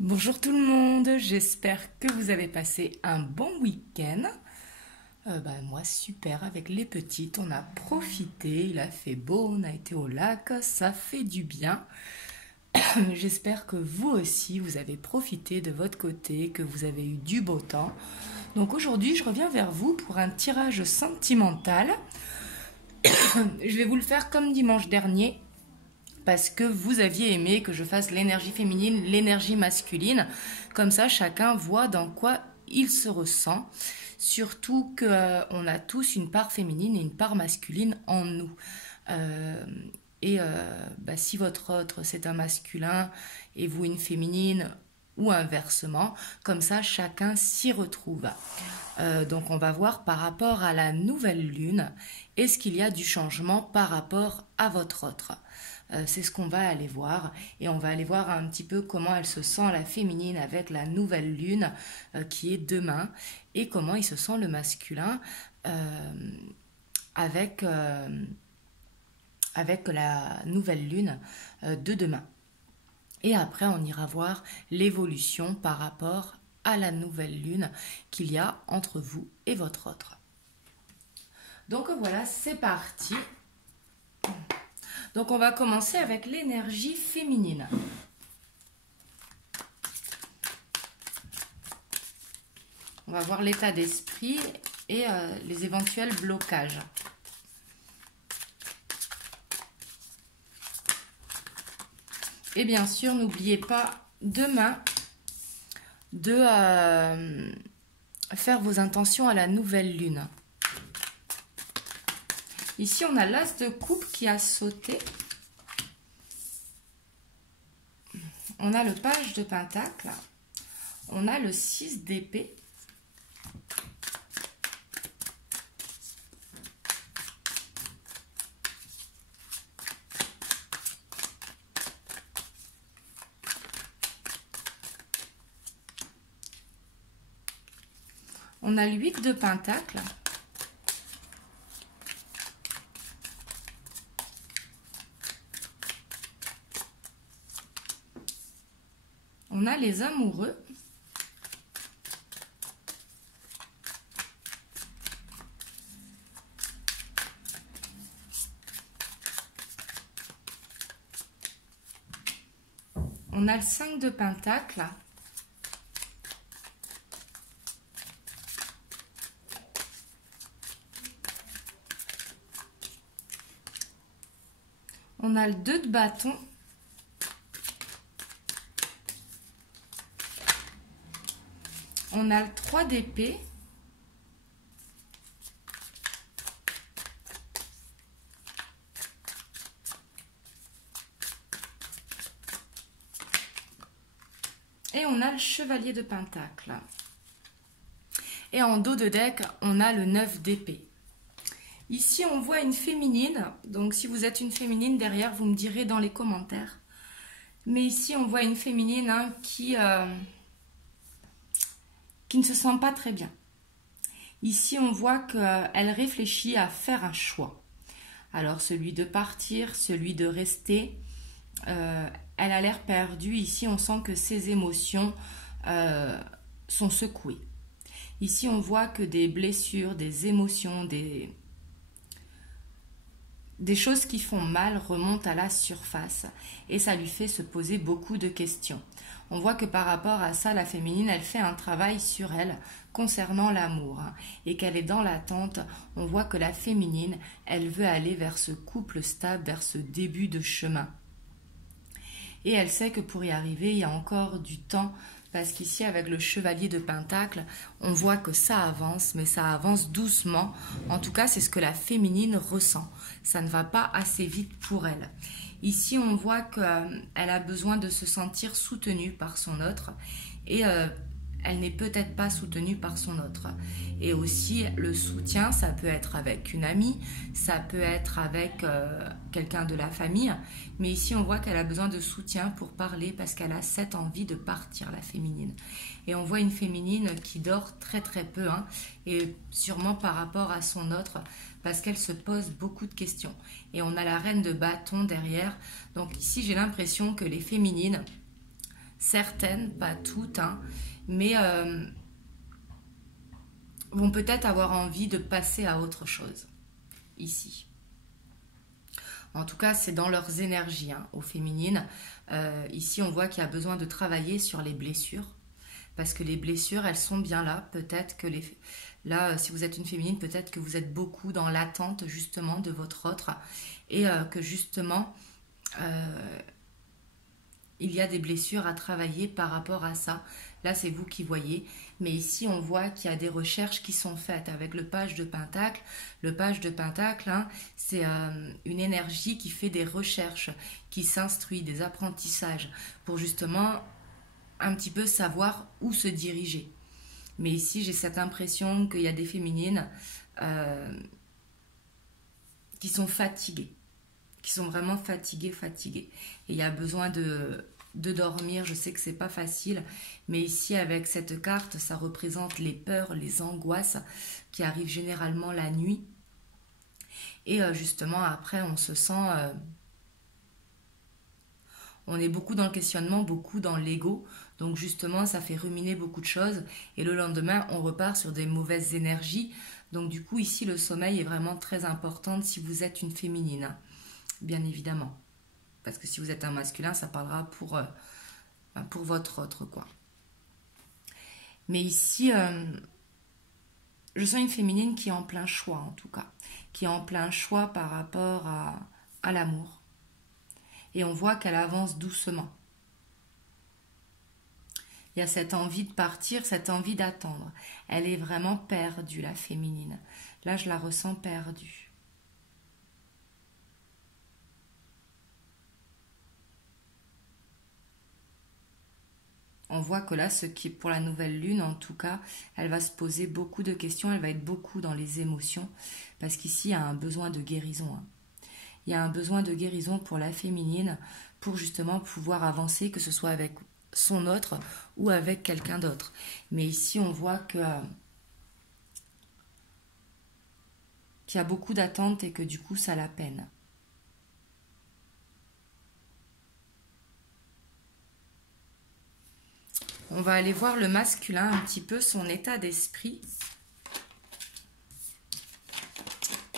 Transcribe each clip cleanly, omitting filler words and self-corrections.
Bonjour tout le monde, j'espère que vous avez passé un bon week-end. Moi super, avec les petites, on a profité, il a fait beau, on a été au lac, ça fait du bien. J'espère que vous aussi, vous avez profité de votre côté, que vous avez eu du beau temps. Donc aujourd'hui, je reviens vers vous pour un tirage sentimental. Je vais vous le faire comme dimanche dernier, parce que vous aviez aimé que je fasse l'énergie féminine, l'énergie masculine. Comme ça, chacun voit dans quoi il se ressent. Surtout qu'on a tous une part féminine et une part masculine en nous. Euh, si votre autre c'est un masculin et vous une féminine ou inversement, comme ça chacun s'y retrouve. Donc on va voir par rapport à la nouvelle lune, est-ce qu'il y a du changement par rapport à votre autre. C'est ce qu'on va aller voir et on va aller voir un petit peu comment elle se sent la féminine avec la nouvelle lune qui est demain et comment il se sent le masculin avec, avec la nouvelle lune de demain. Et après on ira voir l'évolution par rapport à la nouvelle lune qu'il y a entre vous et votre autre. Donc voilà, c'est parti. Donc on va commencer avec l'énergie féminine. On va voir l'état d'esprit et les éventuels blocages. Et bien sûr, n'oubliez pas demain de faire vos intentions à la nouvelle lune. Ici, on a l'as de coupe qui a sauté. On a le page de pentacle. On a le 6 d'épée. On a l'8 de pentacle. On a les amoureux. On a le 5 de pentacle. On a le 2 de bâton. On a le 3 d'épée. Et on a le chevalier de pentacle. Et en dos de deck, on a le 9 d'épée. Ici, on voit une féminine. Donc, si vous êtes une féminine, derrière, vous me direz dans les commentaires. Mais ici, on voit une féminine qui ne se sent pas très bien. Ici, on voit qu'elle réfléchit à faire un choix. Alors, celui de partir, celui de rester. Elle a l'air perdue. Ici, on sent que ses émotions sont secouées. Ici, on voit que des blessures, des émotions, des choses qui font mal remontent à la surface et ça lui fait se poser beaucoup de questions. On voit que par rapport à ça, la féminine, elle fait un travail sur elle concernant l'amour et qu'elle est dans l'attente. On voit que la féminine, elle veut aller vers ce couple stable, vers ce début de chemin. Et elle sait que pour y arriver, il y a encore du temps parce qu'ici, avec le chevalier de pentacle, on voit que ça avance, mais ça avance doucement. En tout cas, c'est ce que la féminine ressent. Ça ne va pas assez vite pour elle. Ici, on voit qu'elle a besoin de se sentir soutenue par son autre et elle n'est peut-être pas soutenue par son autre. Et aussi, le soutien, ça peut être avec une amie, ça peut être avec quelqu'un de la famille. Mais ici, on voit qu'elle a besoin de soutien pour parler parce qu'elle a cette envie de partir, la féminine. Et on voit une féminine qui dort très très peu, et sûrement par rapport à son autre, parce qu'elle se pose beaucoup de questions. Et on a la reine de bâton derrière. Donc ici, j'ai l'impression que les féminines, certaines, pas toutes, hein, mais vont peut-être avoir envie de passer à autre chose, ici. En tout cas, c'est dans leurs énergies, hein, aux féminines. Ici, on voit qu'il y a besoin de travailler sur les blessures, parce que les blessures, elles sont bien là. Peut-être que là, si vous êtes une féminine, peut-être que vous êtes beaucoup dans l'attente, justement, de votre autre, et que, justement, il y a des blessures à travailler par rapport à ça. Là, c'est vous qui voyez. Mais ici, on voit qu'il y a des recherches qui sont faites avec le page de Pentacle. Le page de Pentacle, hein, c'est une énergie qui fait des recherches, qui s'instruit, des apprentissages, pour justement un petit peu savoir où se diriger. Mais ici, j'ai cette impression qu'il y a des féminines qui sont fatiguées, qui sont vraiment fatiguées. Et il y a besoin de dormir. Je sais que c'est pas facile, mais ici, avec cette carte, ça représente les peurs, les angoisses qui arrivent généralement la nuit. Et justement, après, on se sent... on est beaucoup dans le questionnement, beaucoup dans l'ego. Donc justement, ça fait ruminer beaucoup de choses. Et le lendemain, on repart sur des mauvaises énergies. Donc du coup, ici, le sommeil est vraiment très important si vous êtes une féminine, hein, bien évidemment. Parce que si vous êtes un masculin, ça parlera pour votre autre, quoi. Mais ici, je sens une féminine qui est en plein choix, en tout cas. Qui est en plein choix par rapport à l'amour. Et on voit qu'elle avance doucement. Il y a cette envie de partir, cette envie d'attendre. Elle est vraiment perdue, la féminine. Là, je la ressens perdue. On voit que là, ce qui est pour la nouvelle lune, en tout cas, elle va se poser beaucoup de questions, elle va être beaucoup dans les émotions, parce qu'ici, il y a un besoin de guérison, hein. Il y a un besoin de guérison pour la féminine, pour justement pouvoir avancer, que ce soit avec son autre ou avec quelqu'un d'autre. Mais ici, on voit qu'il y a beaucoup d'attentes et que du coup, ça la peine. On va aller voir le masculin, un petit peu son état d'esprit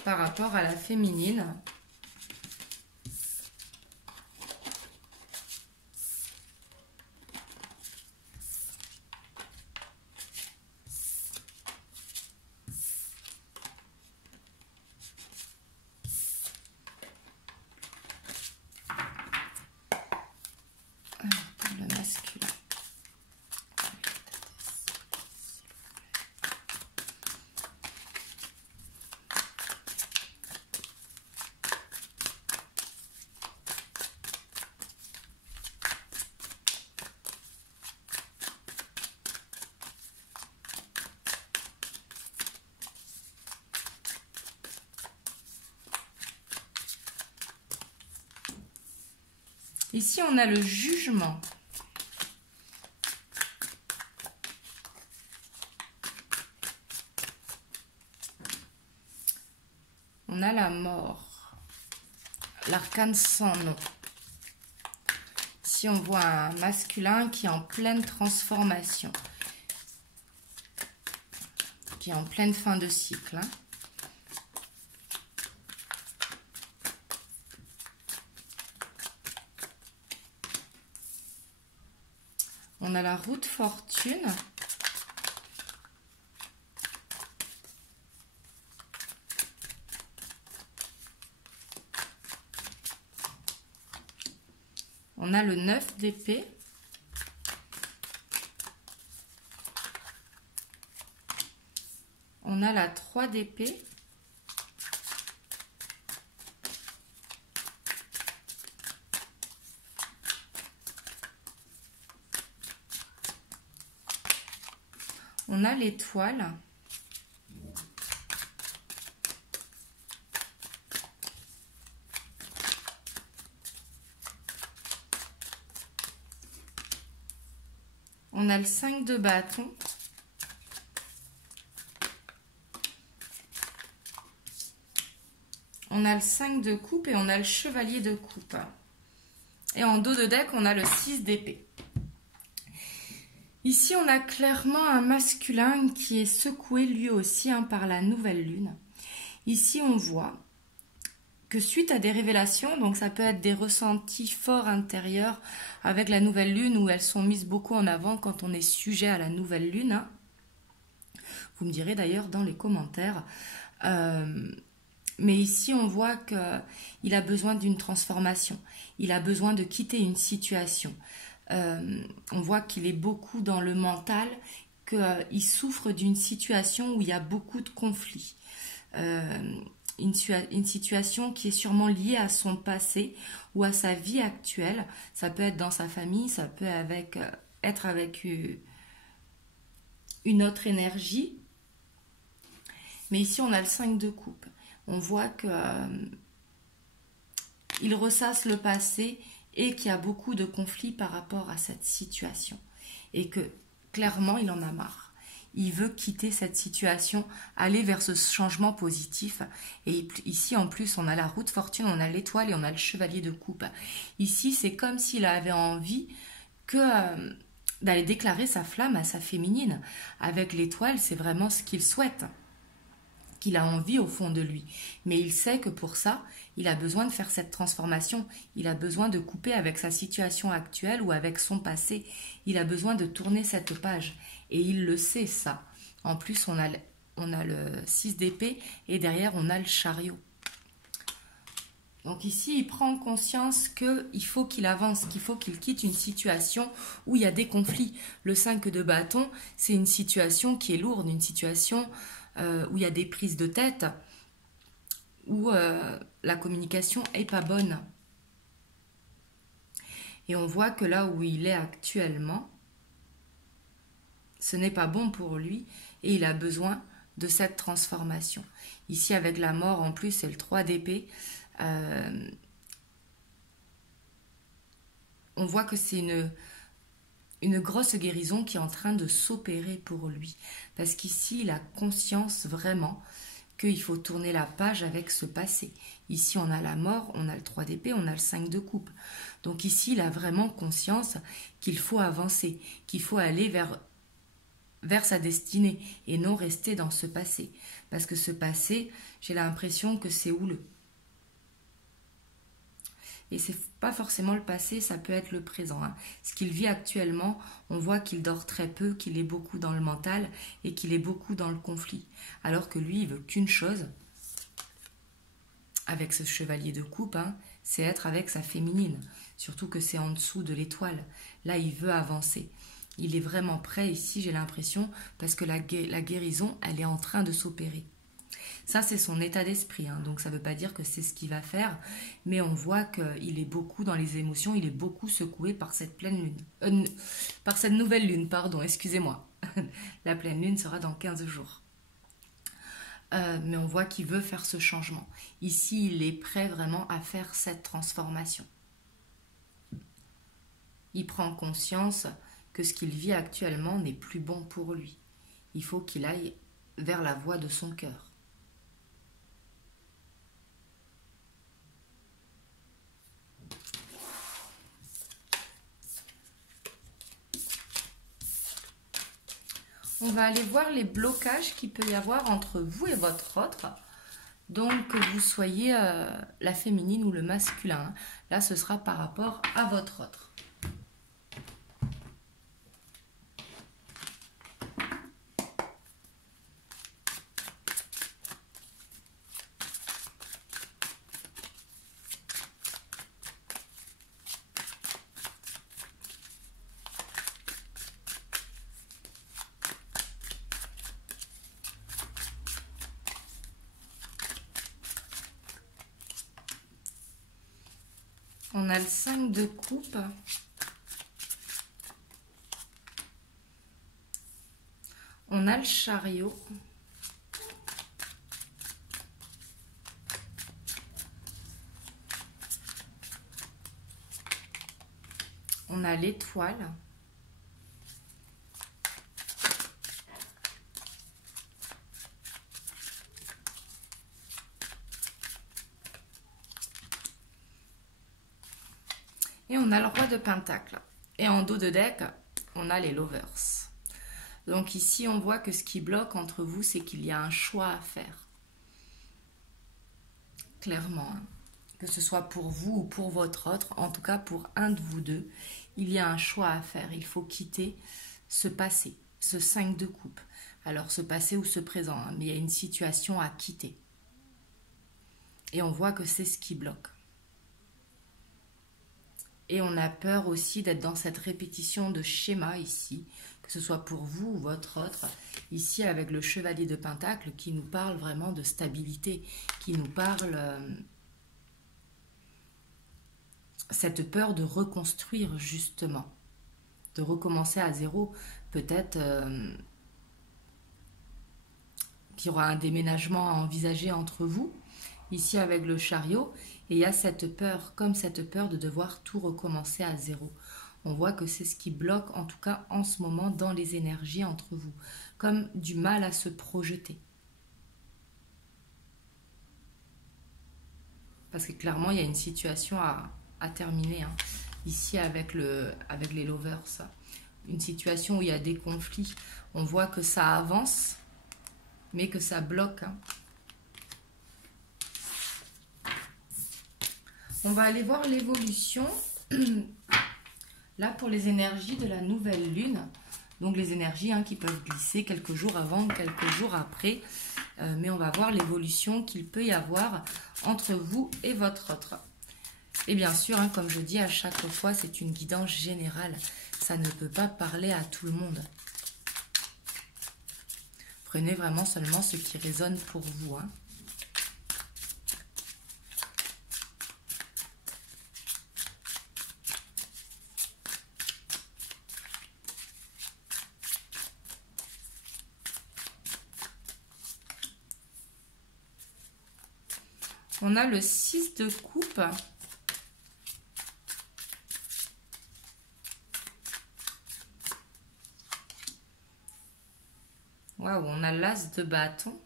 par rapport à la féminine. Le masculin. Ici, on a le jugement. On a la mort. L'arcane sans nom. Ici, on voit un masculin qui est en pleine transformation. Qui est en pleine fin de cycle, hein. On a la roue de fortune. On a le 9 d'épée. On a la 3 d'épée. On a l'étoile. On a le 5 de bâton. On a le 5 de coupe et on a le chevalier de coupe. Et en dos de deck, on a le 6 d'épée. Ici, on a clairement un masculin qui est secoué lui aussi par la nouvelle lune. Ici, on voit que suite à des révélations, donc ça peut être des ressentis forts intérieurs avec la nouvelle lune où elles sont mises beaucoup en avant quand on est sujet à la nouvelle lune. Vous me direz d'ailleurs dans les commentaires. Mais ici, on voit qu'il a besoin d'une transformation. Il a besoin de quitter une situation. On voit qu'il est beaucoup dans le mental, qu'il souffre d'une situation où il y a beaucoup de conflits. Une situation qui est sûrement liée à son passé ou à sa vie actuelle. Ça peut être dans sa famille, ça peut être avec une autre énergie. Mais ici, on a le 5 de coupe. On voit qu'il ressasse le passé et qu'il y a beaucoup de conflits par rapport à cette situation. Et que clairement, il en a marre. Il veut quitter cette situation, aller vers ce changement positif. Et ici, en plus, on a la roue de fortune, on a l'étoile et on a le chevalier de coupe. Ici, c'est comme s'il avait envie d'aller déclarer sa flamme à sa féminine. Avec l'étoile, c'est vraiment ce qu'il souhaite, qu'il a envie au fond de lui. Mais il sait que pour ça, il a besoin de faire cette transformation. Il a besoin de couper avec sa situation actuelle ou avec son passé. Il a besoin de tourner cette page. Et il le sait, ça. En plus, on a le 6 d'épée et derrière, on a le chariot. Donc ici, il prend conscience qu'il faut qu'il avance, qu'il faut qu'il quitte une situation où il y a des conflits. Le 5 de bâton, c'est une situation qui est lourde, une situation où il y a des prises de tête, où la communication est pas bonne. Et on voit que là où il est actuellement, ce n'est pas bon pour lui et il a besoin de cette transformation. Ici, avec la mort, en plus, c'est le 3 d'épée. On voit que c'est une grosse guérison qui est en train de s'opérer pour lui. Parce qu'ici, il a conscience vraiment qu'il faut tourner la page avec ce passé. Ici, on a la mort, on a le 3 d'épée, on a le 5 de coupe. Donc ici, il a vraiment conscience qu'il faut avancer, qu'il faut aller vers sa destinée et non rester dans ce passé. Parce que ce passé, j'ai l'impression que c'est houleux. Et c'est pas forcément le passé, ça peut être le présent. Ce qu'il vit actuellement, on voit qu'il dort très peu, qu'il est beaucoup dans le mental et qu'il est beaucoup dans le conflit. Alors que lui, il veut qu'une chose, avec ce chevalier de coupe, c'est être avec sa féminine. Surtout que c'est en dessous de l'étoile. Là, il veut avancer. Il est vraiment prêt ici, j'ai l'impression, parce que la guérison, elle est en train de s'opérer. Ça, c'est son état d'esprit, donc ça ne veut pas dire que c'est ce qu'il va faire, mais on voit qu'il est beaucoup dans les émotions, il est beaucoup secoué par cette pleine lune. Par cette nouvelle lune, pardon, excusez-moi. La pleine lune sera dans 15 jours. Mais on voit qu'il veut faire ce changement. Ici, il est prêt vraiment à faire cette transformation. Il prend conscience que ce qu'il vit actuellement n'est plus bon pour lui. Il faut qu'il aille vers la voie de son cœur. On va aller voir les blocages qu'il peut y avoir entre vous et votre autre. Donc, que vous soyez la féminine ou le masculin. Là, ce sera par rapport à votre autre. On a le 5 de coupe. On a le chariot. On a l'étoile. Et on a le roi de pentacle. Et en dos de deck, on a les lovers. Donc ici, on voit que ce qui bloque entre vous, c'est qu'il y a un choix à faire. Clairement, hein. Que ce soit pour vous ou pour votre autre, en tout cas pour un de vous deux, il y a un choix à faire. Il faut quitter ce passé, ce 5 de coupe. Alors ce passé ou ce présent, hein, mais il y a une situation à quitter. Et on voit que c'est ce qui bloque. Et on a peur aussi d'être dans cette répétition de schéma ici, que ce soit pour vous ou votre autre, ici avec le chevalier de Pentacle qui nous parle vraiment de stabilité, qui nous parle cette peur de reconstruire justement, de recommencer à zéro, peut-être qu'il y aura un déménagement à envisager entre vous, ici avec le chariot, et il y a cette peur, comme cette peur de devoir tout recommencer à zéro. On voit que c'est ce qui bloque, en tout cas en ce moment, dans les énergies entre vous, comme du mal à se projeter. Parce que clairement, il y a une situation à terminer, hein. Ici avec les lovers. Une situation où il y a des conflits. On voit que ça avance, mais que ça bloque, hein. On va aller voir l'évolution, là pour les énergies de la nouvelle lune. Donc les énergies qui peuvent glisser quelques jours avant, quelques jours après. Mais on va voir l'évolution qu'il peut y avoir entre vous et votre autre. Et bien sûr, comme je dis à chaque fois, c'est une guidance générale. Ça ne peut pas parler à tout le monde. Prenez vraiment seulement ce qui résonne pour vous, hein. On a le 6 de coupe. Waouh, on a l'as de bâton.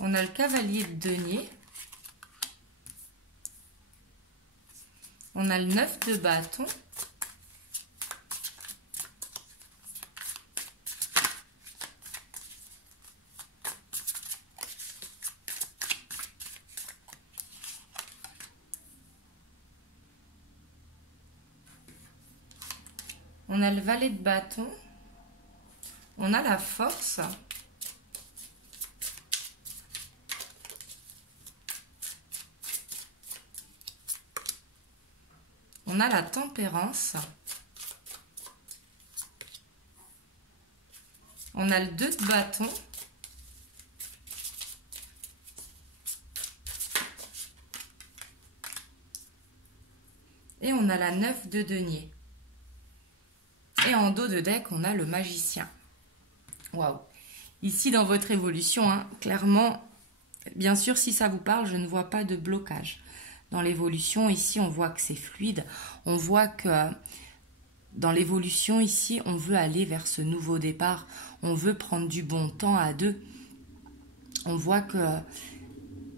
On a le cavalier de denier. On a le 9 de bâton. On a le valet de bâton. On a la force. On a la tempérance. On a le 2 de bâton. Et on a la 9 de denier. Et en dos de deck, on a le magicien. Waouh! Ici, dans votre évolution, clairement, bien sûr, si ça vous parle, je ne vois pas de blocage. Dans l'évolution, ici, on voit que c'est fluide. On voit que dans l'évolution, ici, on veut aller vers ce nouveau départ. On veut prendre du bon temps à deux. On voit que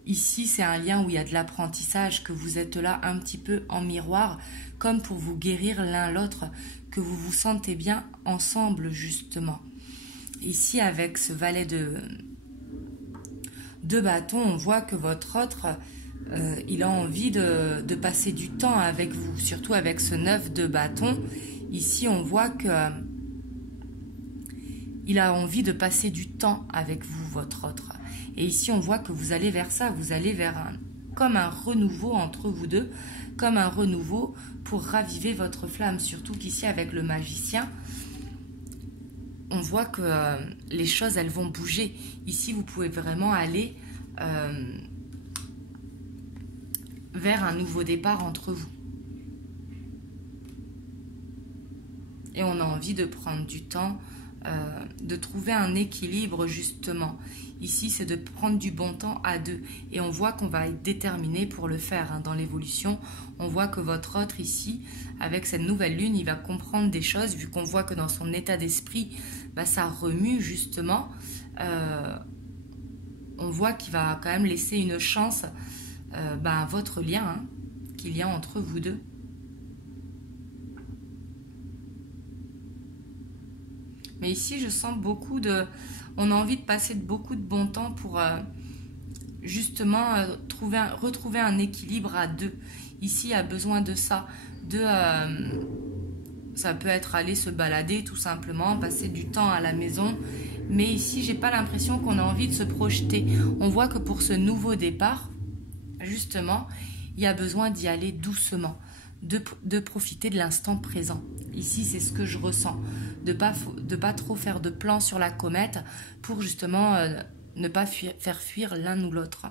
ici, c'est un lien où il y a de l'apprentissage, que vous êtes là un petit peu en miroir, comme pour vous guérir l'un l'autre, que vous vous sentez bien ensemble, justement. Ici, avec ce valet de bâton, on voit que votre autre, il a envie de passer du temps avec vous, surtout avec ce 9 de bâton. Ici, on voit que il a envie de passer du temps avec vous, votre autre. Et ici, on voit que vous allez vers ça, vous allez vers comme un renouveau entre vous deux, comme un renouveau pour raviver votre flamme. Surtout qu'ici, avec le magicien, on voit que les choses, elles vont bouger. Ici, vous pouvez vraiment aller vers un nouveau départ entre vous. Et on a envie de prendre du temps, de trouver un équilibre, justement. Ici, c'est de prendre du bon temps à deux. Et on voit qu'on va être déterminé pour le faire. Dans l'évolution, on voit que votre autre ici, avec cette nouvelle lune, il va comprendre des choses, vu qu'on voit que dans son état d'esprit, ça remue justement. on voit qu'il va quand même laisser une chance à votre lien qu'il y a entre vous deux. Mais ici, je sens beaucoup de... On a envie de passer beaucoup de bon temps pour justement retrouver un équilibre à deux. Ici, il y a besoin de ça. Ça peut être aller se balader tout simplement, passer du temps à la maison. Mais ici, j'ai pas l'impression qu'on a envie de se projeter. On voit que pour ce nouveau départ, justement, il y a besoin d'y aller doucement, de profiter de l'instant présent. Ici, c'est ce que je ressens. De pas trop faire de plans sur la comète pour justement ne pas faire fuir l'un ou l'autre.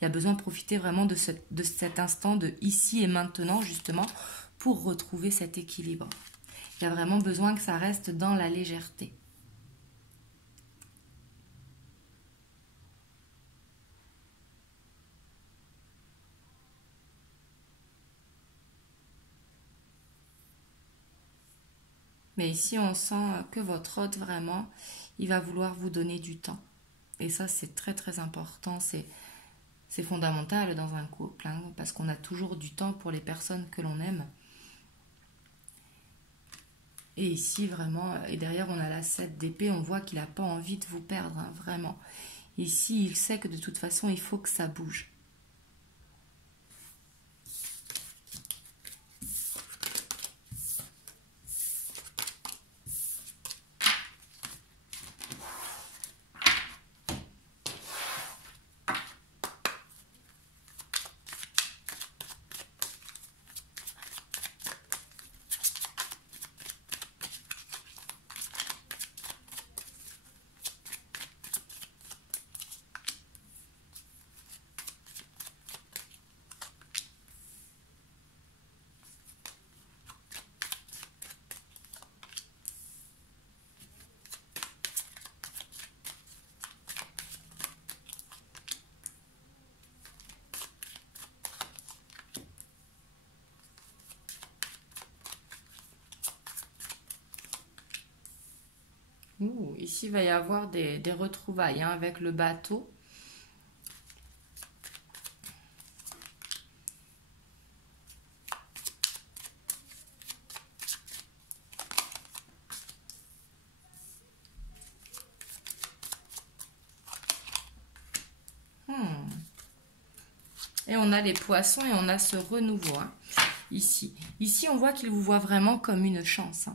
Il y a besoin de profiter vraiment de cet instant de ici et maintenant, justement, pour retrouver cet équilibre. Il y a vraiment besoin que ça reste dans la légèreté. Mais ici, on sent que votre hôte, vraiment, il va vouloir vous donner du temps. Et ça, c'est très, très important. C'est fondamental dans un couple, parce qu'on a toujours du temps pour les personnes que l'on aime. Et ici, vraiment, et derrière, on a la 7 d'épée, on voit qu'il n'a pas envie de vous perdre, vraiment. Ici, il sait que de toute façon, il faut que ça bouge. Ici, il va y avoir des retrouvailles avec le bateau. Et on a les poissons et on a ce renouveau ici. Ici, on voit qu'il vous voit vraiment comme une chance.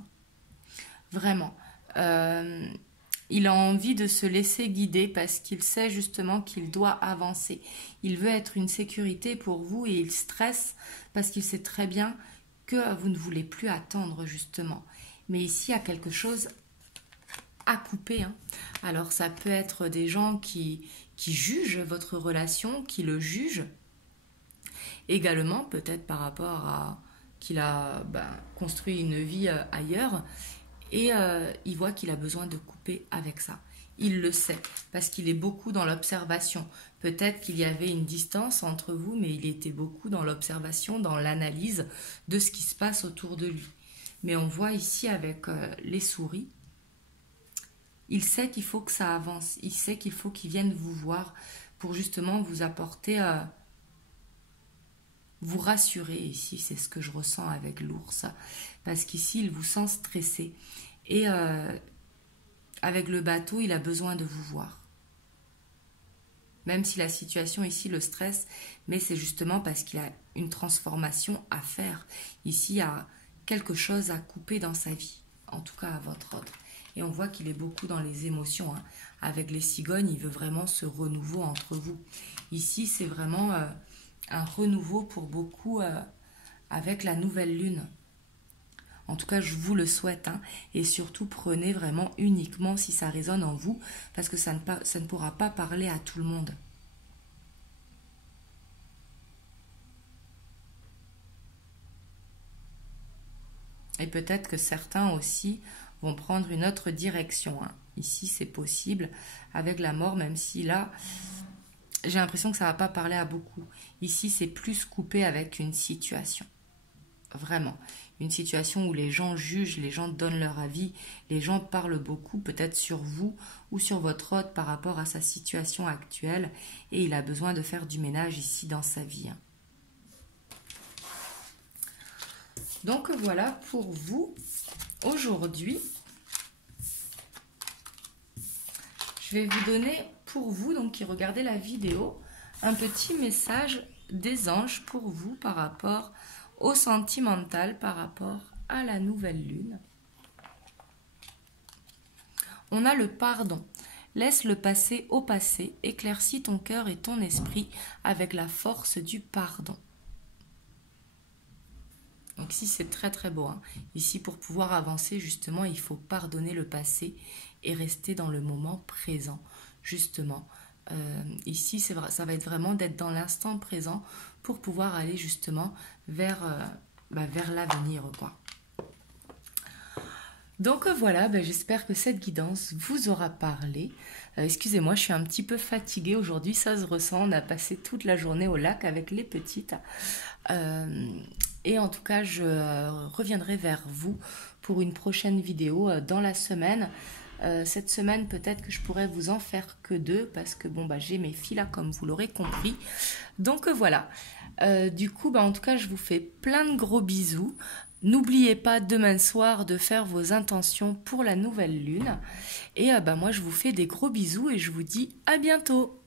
Vraiment. Il a envie de se laisser guider parce qu'il sait justement qu'il doit avancer. Il veut être une sécurité pour vous et il stresse parce qu'il sait très bien que vous ne voulez plus attendre justement. Mais ici, il y a quelque chose à couper. Alors, ça peut être des gens qui jugent votre relation, qui le jugent. Également, peut-être par rapport à qu'il a construit une vie ailleurs. Et il voit qu'il a besoin de couper avec ça. Il le sait, parce qu'il est beaucoup dans l'observation. Peut-être qu'il y avait une distance entre vous, mais il était beaucoup dans l'observation, dans l'analyse de ce qui se passe autour de lui. Mais on voit ici avec les souris, il sait qu'il faut que ça avance. Il sait qu'il faut qu'il vienne vous voir pour justement vous apporter, vous rassurer. Ici, c'est ce que je ressens avec l'ours. Parce qu'ici, il vous sent stressé. Et avec le bateau, il a besoin de vous voir. Même si la situation ici le stresse, mais c'est justement parce qu'il a une transformation à faire. Ici, il y a quelque chose à couper dans sa vie, en tout cas à votre ordre. Et on voit qu'il est beaucoup dans les émotions. Avec les cigognes, il veut vraiment ce renouveau entre vous. Ici, c'est vraiment un renouveau pour beaucoup avec la nouvelle lune. En tout cas, je vous le souhaite. Et surtout, prenez vraiment uniquement si ça résonne en vous, parce que ça ne pourra pas parler à tout le monde. Et peut-être que certains aussi vont prendre une autre direction. Ici, c'est possible avec la mort, même si là, j'ai l'impression que ça ne va pas parler à beaucoup. Ici, c'est plus coupé avec une situation. Vraiment. une situation où les gens jugent, les gens donnent leur avis, les gens parlent beaucoup peut-être sur vous ou sur votre hôte par rapport à sa situation actuelle et il a besoin de faire du ménage ici dans sa vie. Donc voilà pour vous aujourd'hui. Je vais vous donner pour vous, donc qui regardez la vidéo, un petit message des anges pour vous par rapport au sentimental, par rapport à la nouvelle lune. On a le pardon. Laisse le passé au passé, éclaircis ton cœur et ton esprit avec la force du pardon. Donc ici c'est très très beau. Ici pour pouvoir avancer justement il faut pardonner le passé et rester dans le moment présent. Justement ici ça va être vraiment d'être dans l'instant présent pour pouvoir aller justement vers l'avenir quoi. Donc voilà, j'espère que cette guidance vous aura parlé. Excusez-moi, je suis un petit peu fatiguée aujourd'hui, ça se ressent. On a passé toute la journée au lac avec les petites. Et en tout cas, je reviendrai vers vous pour une prochaine vidéo dans la semaine. Cette semaine, peut-être que je pourrais vous en faire que 2 parce que bon, j'ai mes filles là, comme vous l'aurez compris. Donc voilà. Du coup, en tout cas, je vous fais plein de gros bisous. N'oubliez pas demain soir de faire vos intentions pour la nouvelle lune. Et moi, je vous fais des gros bisous et je vous dis à bientôt.